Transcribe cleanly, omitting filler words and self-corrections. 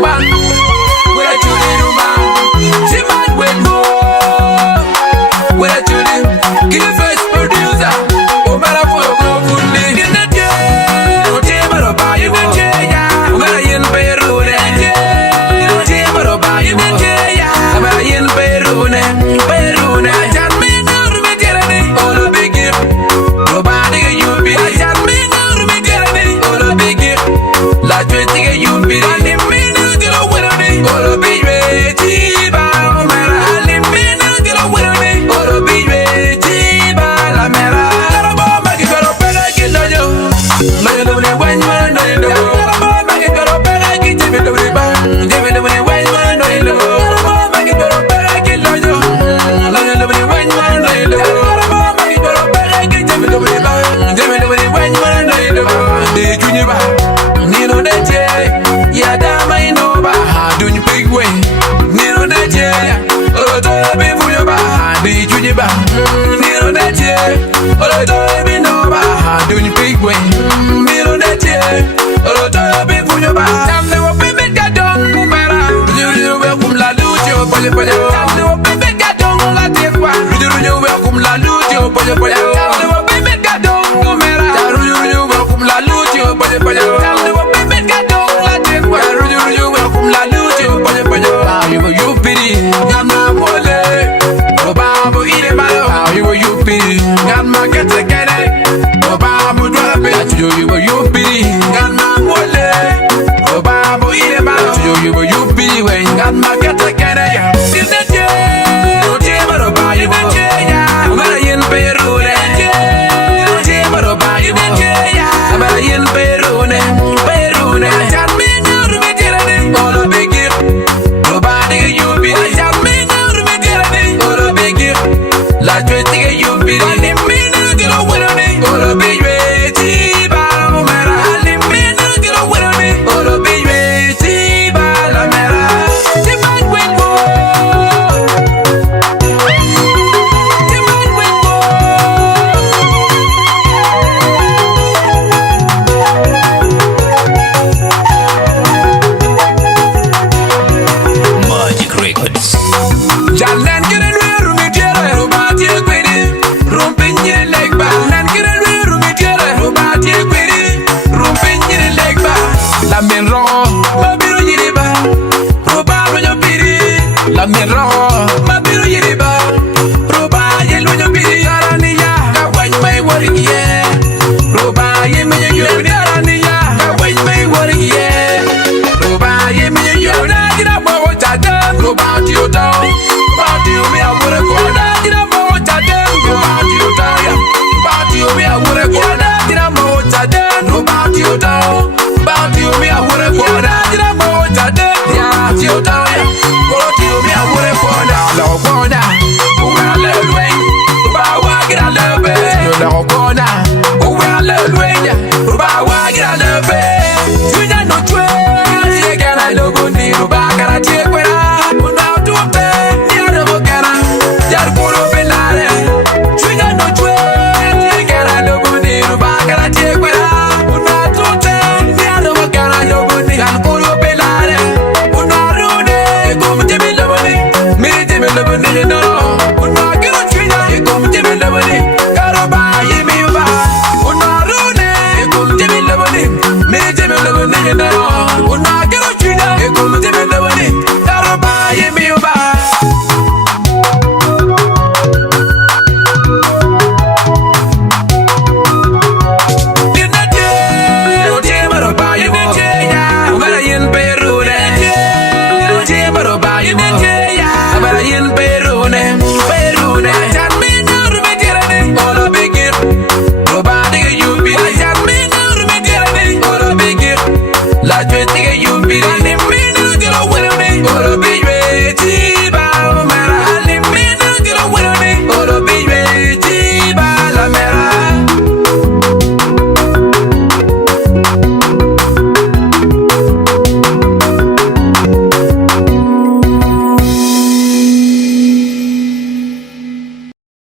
man. What I do in man. See man when go. What I do in. Give the first producer. Oh man, I for go good day. In the day. No table to buy you. I'm in Peru. No table to buy you. I'm in Peru. Peru. I just mean no me tell all the big gift. Nobody you be. I just mean no me tell all the big gift. La twenty you be. I need me no get away on it. All the big way. Ba mera. I need me no get away on it. All the big way. Ba la mera. Gotta go make it go to bed. I get on you. No you know when you wanna know you know. Gotta go make it go to bed. I get you to the bar. Give it away when you wanna know you know. Gotta go make it go to bed. I get on you. No you know when you wanna know you know. Gotta go make it go to bed. I get you to the bar. Give it away when you wanna know you know. The junior bar. Nino that yeah, damn I know ba. Doing big way. Nino that oh to be for your bar. The junior bar. Nino that oh to be no ba. Doing big way. Nino that oh to be for your bar. Tam le wo be ga don mumera. You welcome la lucio poje poje. Tam le wo be ga don la tefa. You welcome la lucio poje poje. Tam le wo be ga don mumera. You welcome la lucio poje poje. Tam le wo be ga don la tefa. You welcome la lucio poje poje. You pity, ngana mole. Obabu ide malo. You pity, ngana get together. Obabu drop it. You pity, ngana mole. Obabu ide malo. You pity when ngana get together. In the day, no table to buy you. I'm in Peru. No table to buy you. I'm in Peru. Peru. Just me now to be telling all the big gift. Nobody you be. Just me now to be telling all the big gift. Like twenty you be. I need me now to get away on it. All the big way. Tiba la mera. I need me now to get away on it. All the big way. Tiba la mera. The man will go. The man will go. Magic Records. Jalan kira rumi tiara rubati kwedi rumpinya legba. Jalan kira rumi tiara rubati kwedi rumpinya legba. La menro mabiru yiriba ruba lo biri. La menro mabiru yiriba ruba lo biri. Araniya ka waj mai wari ye ruba ye me yo araniya ka waj mai wari ye ruba ye me yo na gira mo chada ruba ti o ta. Party me I would have gone out in a motor then go out you down. Party me I would have gone out in a motor then go out you down. Party me I would have gone out in a motor then yeah you down. Party me I would have gone out low corner. Oh I love way. Ba wa get a love it. You know corner. Oh I love way. Ba wa get a love it. You know no trade. You can I love you need ba can I take with her. No